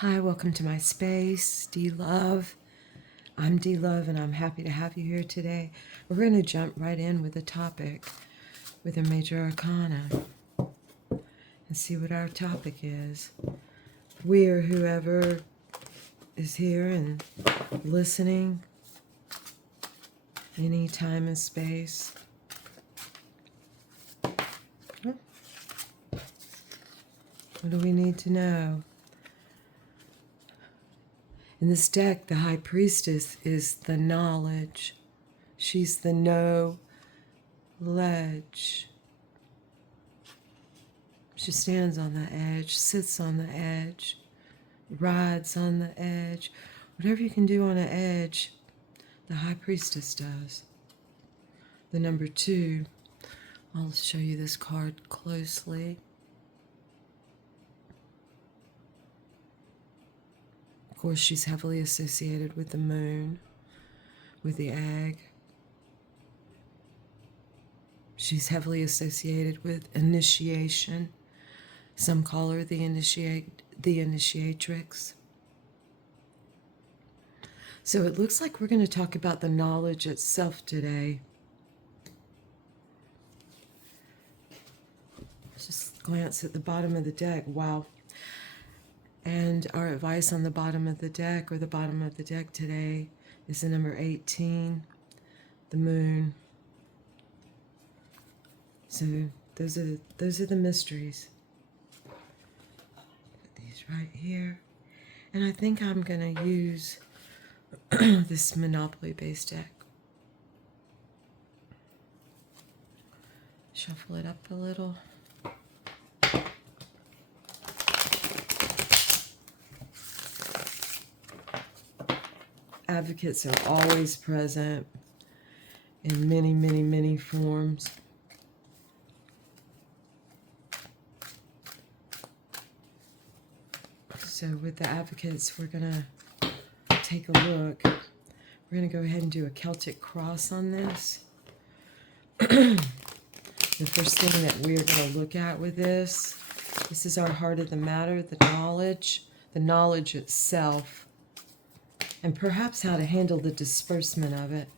Hi, welcome to my space, D Love. I'm D Love, and I'm happy to have you here today. We're going to jump right in with the topic with a major arcana and see what our topic is. We or whoever is here and listening, any time and space. What do we need to know? In this deck, the High Priestess is the knowledge. She's the knowledge. She stands on the edge, sits on the edge, rides on the edge. Whatever you can do on an edge, the High Priestess does. The number 2, I'll show you this card closely. Of course, she's heavily associated with the moon, with the egg. She's heavily associated with initiation. Some call her the initiatrix. So it looks like we're going to talk about the knowledge itself today. Just glance at the bottom of the deck. Wow. And our advice on the bottom of the deck, or the bottom of the deck today, is the number 18, the moon. So those are the mysteries. Put these right here. And I think I'm going to use this Monopoly-based deck. Shuffle it up a little. Advocates are always present in many, many, many forms. So with the advocates, we're going to take a look. We're going to go ahead and do a Celtic cross on this. The first thing that we're going to look at with this is our heart of the matter, the knowledge itself, and perhaps how to handle the disbursement of it,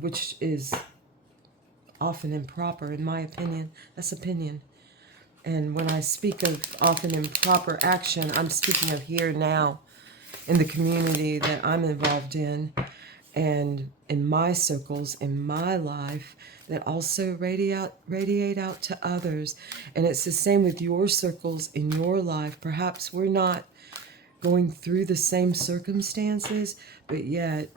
which is often improper, in my opinion. That's opinion. And when I speak of often improper action, I'm speaking of here now in the community that I'm involved in and in my circles, in my life, that also radiate out to others. And it's the same with your circles in your life. Perhaps we're not going through the same circumstances, but yet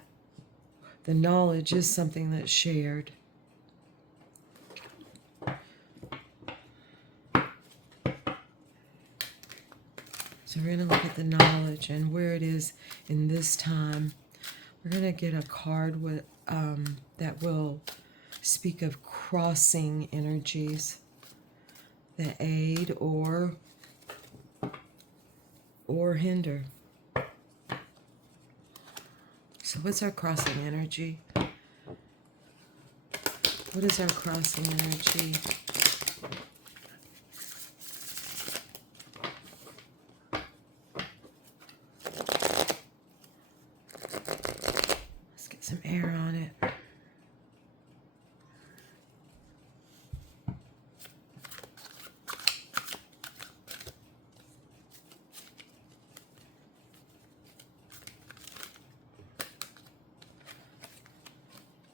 the knowledge is something that's shared. So we're going to look at the knowledge and where it is in this time. We're going to get a card with, that will speak of crossing energies that aid or hinder. So what's our crossing energy? What is our crossing energy? Let's get some air on it.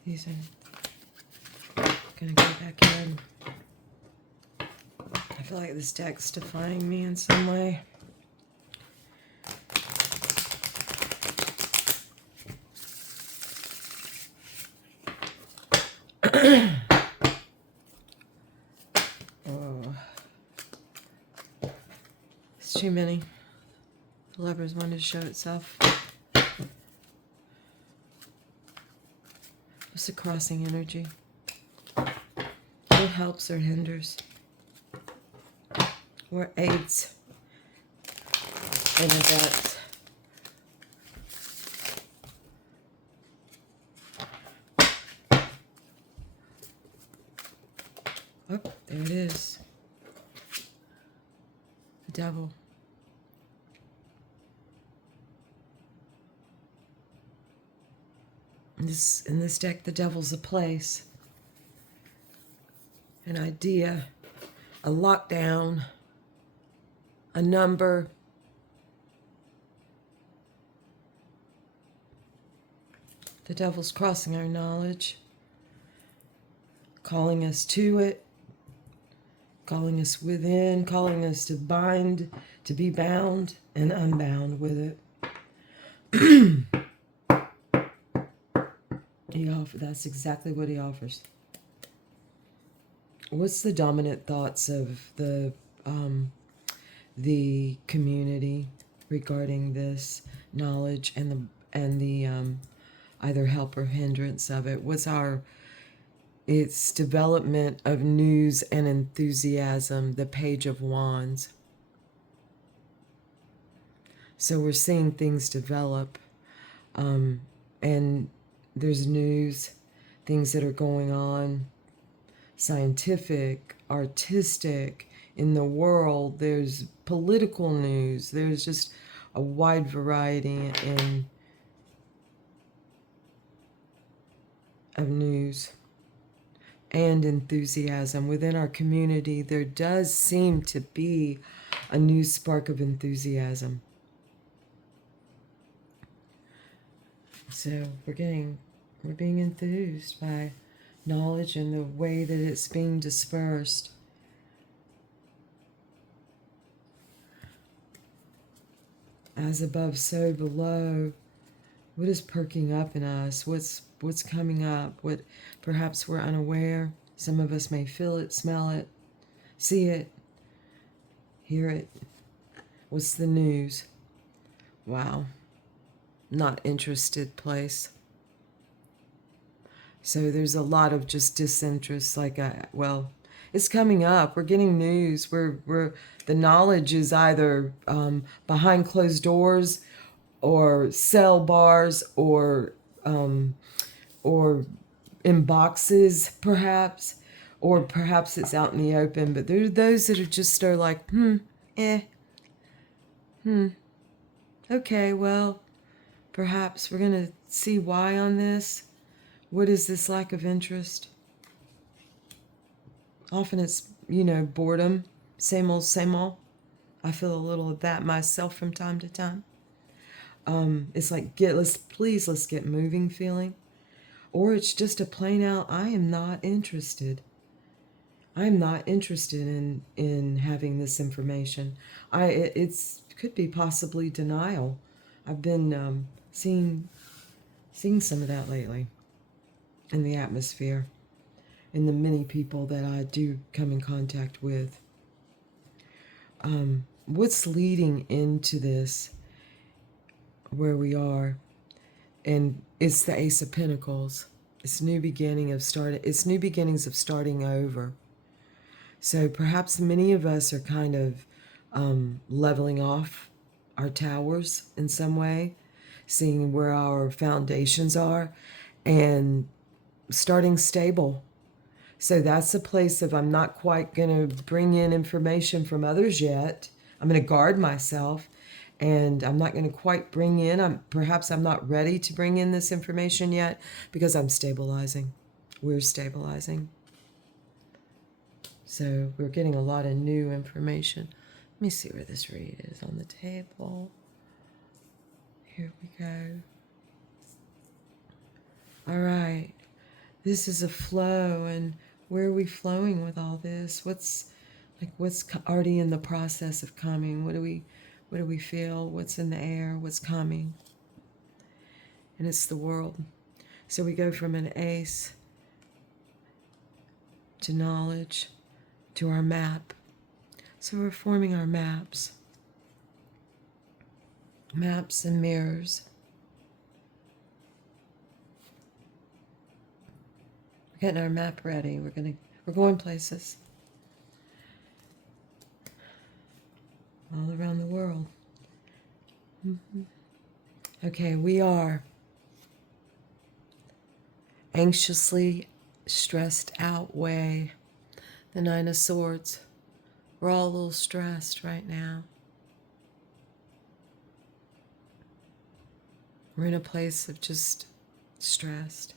These are gonna go back in. I feel like this deck's defying me in some way. Oh, it's too many. The Lovers wanted to show itself. What's the crossing energy? What helps or hinders? Or aids in a debt? Oh, there it is. The devil. In this deck, the Devil's a place, an idea, a lockdown, a number. The Devil's crossing our knowledge, calling us to it, calling us within, calling us to bind, to be bound and unbound with it. That's exactly what he offers. What's the dominant thoughts of the community regarding this knowledge and the either help or hindrance of it? Its development of news and enthusiasm, the Page of Wands. So we're seeing things develop, and there's news, things that are going on, scientific, artistic, in the world. There's political news. There's just a wide variety of news and enthusiasm. Within our community, there does seem to be a new spark of enthusiasm. So we're being enthused by knowledge and the way that it's being dispersed. As above, so below. What is perking up in us? What's coming up? What perhaps we're unaware. Some of us may feel it, smell it, see it, hear it. What's the news? Wow. Not interested place. So there's a lot of just disinterest, it's coming up. We're getting news. The knowledge is either behind closed doors, or cell bars, or in boxes, perhaps, or perhaps it's out in the open. But there are those that are like, okay, well, perhaps we're gonna see why on this. What is this lack of interest? Often it's, boredom, same old, same old. I feel a little of that myself from time to time. It's like, let's get moving feeling. Or it's just a plain out, I am not interested. I'm not interested in having this information. It could be possibly denial. I've been seeing some of that lately in the atmosphere, in the many people that I do come in contact with. What's leading into this, where we are, and it's the Ace of Pentacles. It's new beginnings of starting over. So perhaps many of us are kind of leveling off our towers in some way, seeing where our foundations are, and starting stable. So that's a place of, I'm not quite going to bring in information from others yet. I'm going to guard myself, and I'm not going to quite bring in, perhaps I'm not ready to bring in this information yet, because I'm stabilizing. We're stabilizing. So we're getting a lot of new information. Let me see where this read is on the table. Here we go. All right. This is a flow, and where are we flowing with all this? What's already in the process of coming? What do we feel? What's in the air? What's coming? And it's the world. So we go from an ace to knowledge to our map. So we're forming our maps. Maps and mirrors. We're getting our map ready. We're going places. All around the world. Okay, we are anxiously stressed out way. The Nine of Swords. We're all a little stressed right now. We're in a place of just stressed.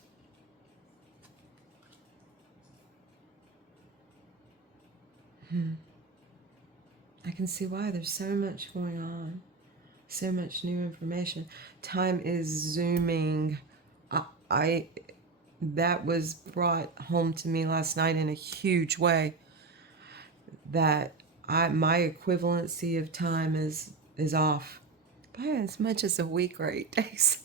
I can see why. There's so much going on, so much new information. Time is zooming. I that was brought home to me last night in a huge way. That my equivalency of time is off by as much as a week or 8 days.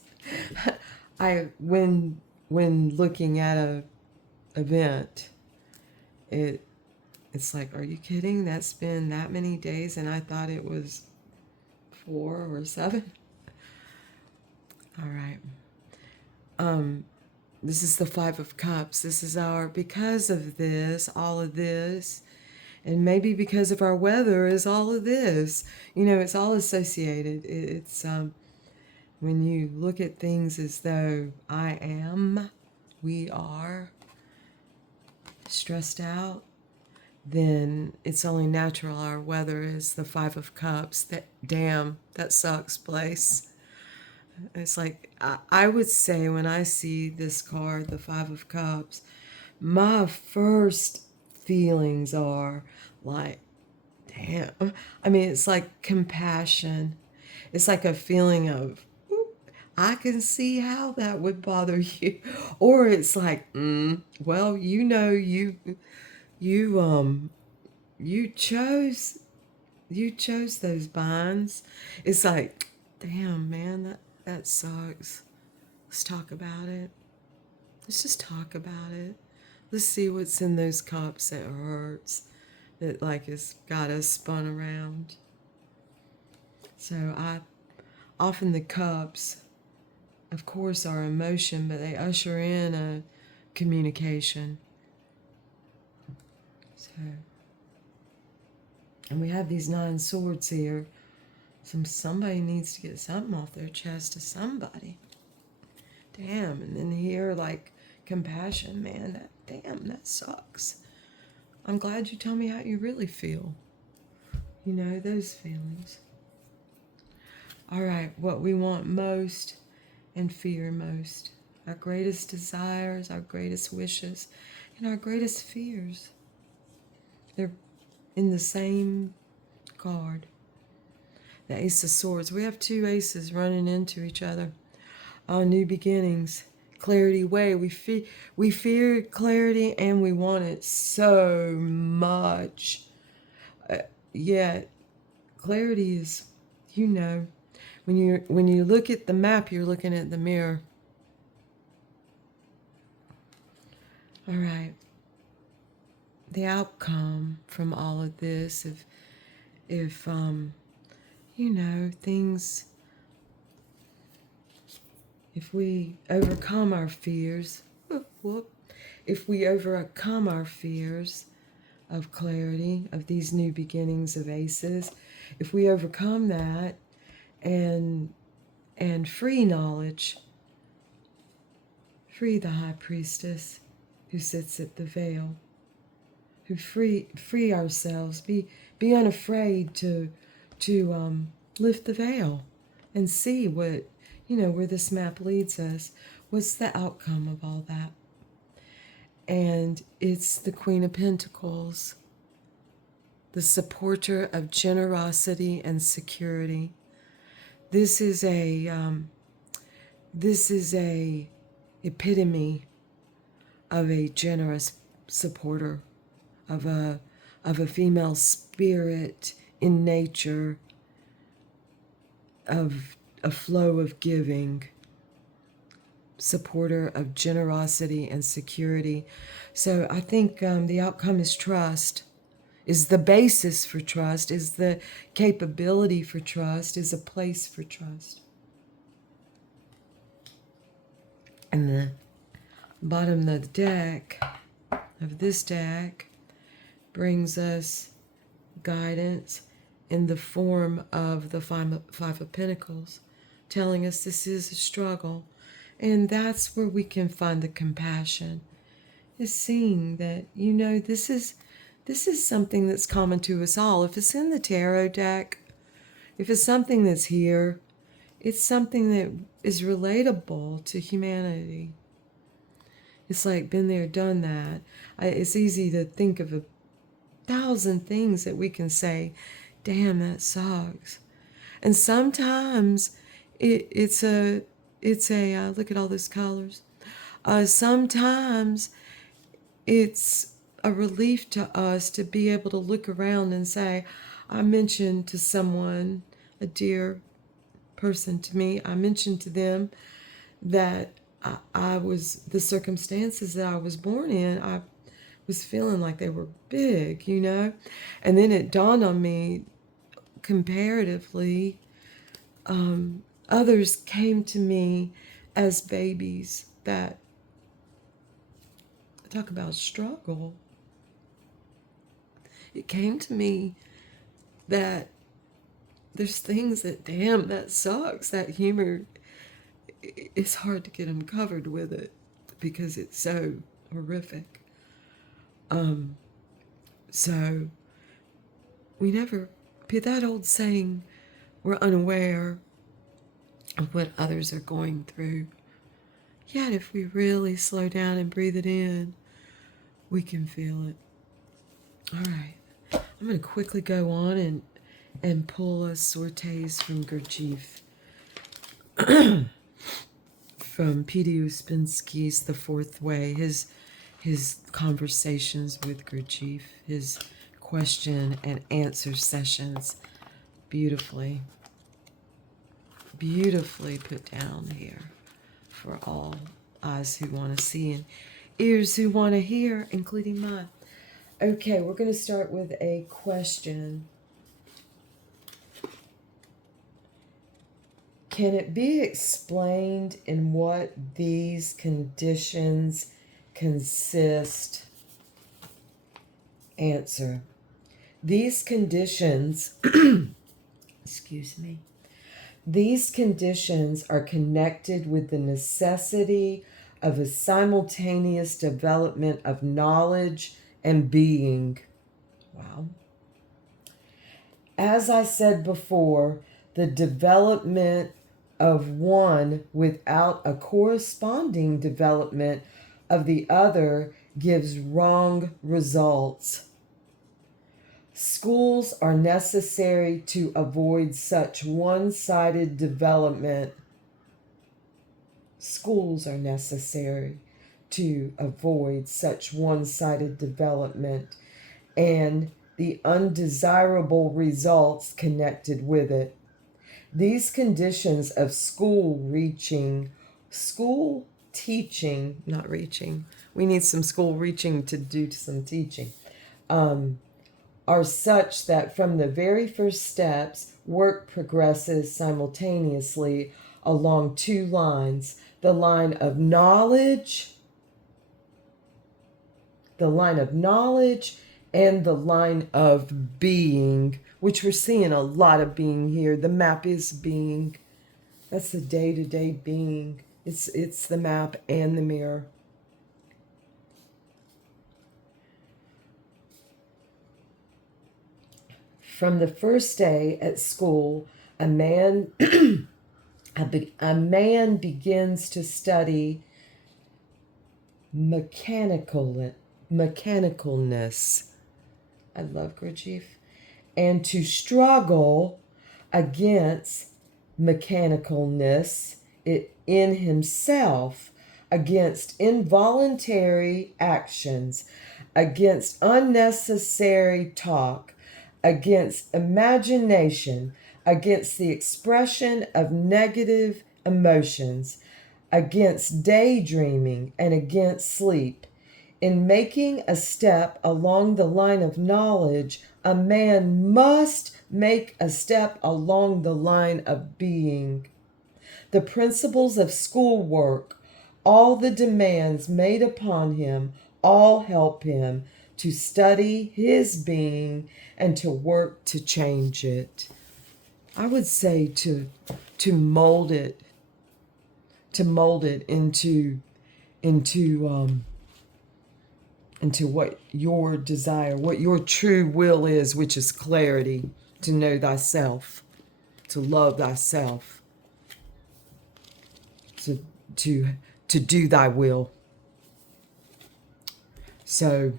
When looking at a event, it's like, are you kidding? That's been that many days, and I thought it was 4 or 7. All right. This is the Five of Cups. This is because of this, all of this, and maybe because of our weather is all of this. It's all associated. It's when you look at things as though we are stressed out, then it's only natural our weather is the Five of Cups. That sucks place. It's like, I would say when I see this card, the Five of Cups, my first feelings are like, damn. I mean, it's like compassion. It's like a feeling of, I can see how that would bother you. Or it's like, well, you chose those binds. It's like, damn, man, that sucks. Let's talk about it. Let's just talk about it. Let's see what's in those cups that hurts, that like has got us spun around. So often the cups, of course, are emotion, but they usher in a communication. So, and we have these 9 swords here. Somebody needs to get something off their chest to somebody. Damn. And then here, like, compassion, man, that sucks. I'm glad you told me how you really feel. Those feelings. All right, what we want most and fear most. Our greatest desires, our greatest wishes, and our greatest fears. They're in the same card. The Ace of Swords. We have 2 aces running into each other. New beginnings. Clarity way. We fear clarity and we want it so much. Yet clarity is, when you look at the map, you're looking at the mirror. All right. The outcome from all of this, if things, if we overcome our fears, if we overcome our fears of clarity, of these new beginnings of aces, if we overcome that and free knowledge, free the high priestess who sits at the veil, who free ourselves, be unafraid to lift the veil and see what, where this map leads us. What's the outcome of all that? And it's the Queen of Pentacles, the supporter of generosity and security. This is a epitome of a generous supporter, of a female spirit in nature, of a flow of giving, supporter of generosity and security. So I think the outcome is trust, is the basis for trust, is the capability for trust, is a place for trust. And the bottom of the deck, of this deck, brings us guidance in the form of the Five of Pentacles, telling us this is a struggle. And that's where we can find the compassion, is seeing that, this is something that's common to us all. If it's in the tarot deck, if it's something that's here, it's something that is relatable to humanity. It's like been there, done that. It's easy to think of 1,000 things that we can say, damn, that sucks. And sometimes it's a look at all those colors. Sometimes it's a relief to us to be able to look around and say, I mentioned to someone, a dear person to me, I mentioned to them that I was, the circumstances that I was born in, I was feeling like they were big, you know? And then it dawned on me, comparatively, others came to me as babies that, talk about struggle. It came to me that there's things that, damn, that sucks. That humor, it's hard to get them covered with it because it's so horrific. So we never, that old saying, we're unaware of what others are going through. Yet if we really slow down and breathe it in, we can feel it. All right. I'm going to quickly go on and pull a sortes from Gurdjieff. From P.D. Uspensky's The Fourth Way, his conversations with Gurdjieff, his question and answer sessions, beautifully put down here for all eyes who want to see and ears who want to hear, including mine. Okay, we're going to start with a question. Can it be explained in what these conditions consist? Answer. These conditions, excuse me, these conditions are connected with the necessity of a simultaneous development of knowledge and being. Wow. As I said before, the development of one without a corresponding development of the other gives wrong results. Schools are necessary to avoid such one-sided development. Schools are necessary to avoid such one-sided development and the undesirable results connected with it. These conditions of school teaching, not reaching, we need some school reaching to do some teaching, are such that from the very first steps, work progresses simultaneously along two lines, the line of knowledge and the line of being, which we're seeing a lot of being here. The map is being. That's the day-to-day being. It's the map and the mirror. From the first day at school, a man begins to study mechanicalness. I love Gurdjieff. And to struggle against mechanicalness in himself, against involuntary actions, against unnecessary talk, against imagination, against the expression of negative emotions, against daydreaming, and against sleep. In making a step along the line of knowledge, a man must make a step along the line of being. The principles of schoolwork, all the demands made upon him, all help him to study his being and to work to change it. I would say to mold it into what your desire, what your true will is, which is clarity, to know thyself, to love thyself. to do thy will. So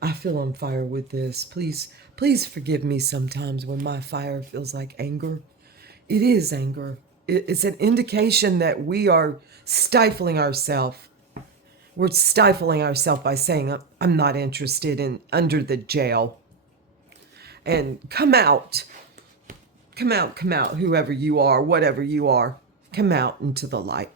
I feel on fire with this. Please forgive me sometimes when my fire feels like anger. It is anger. It's an indication that we are stifling ourselves. We're stifling ourselves by saying, I'm not interested in under the jail. And come out, whoever you are, whatever you are, come out into the light.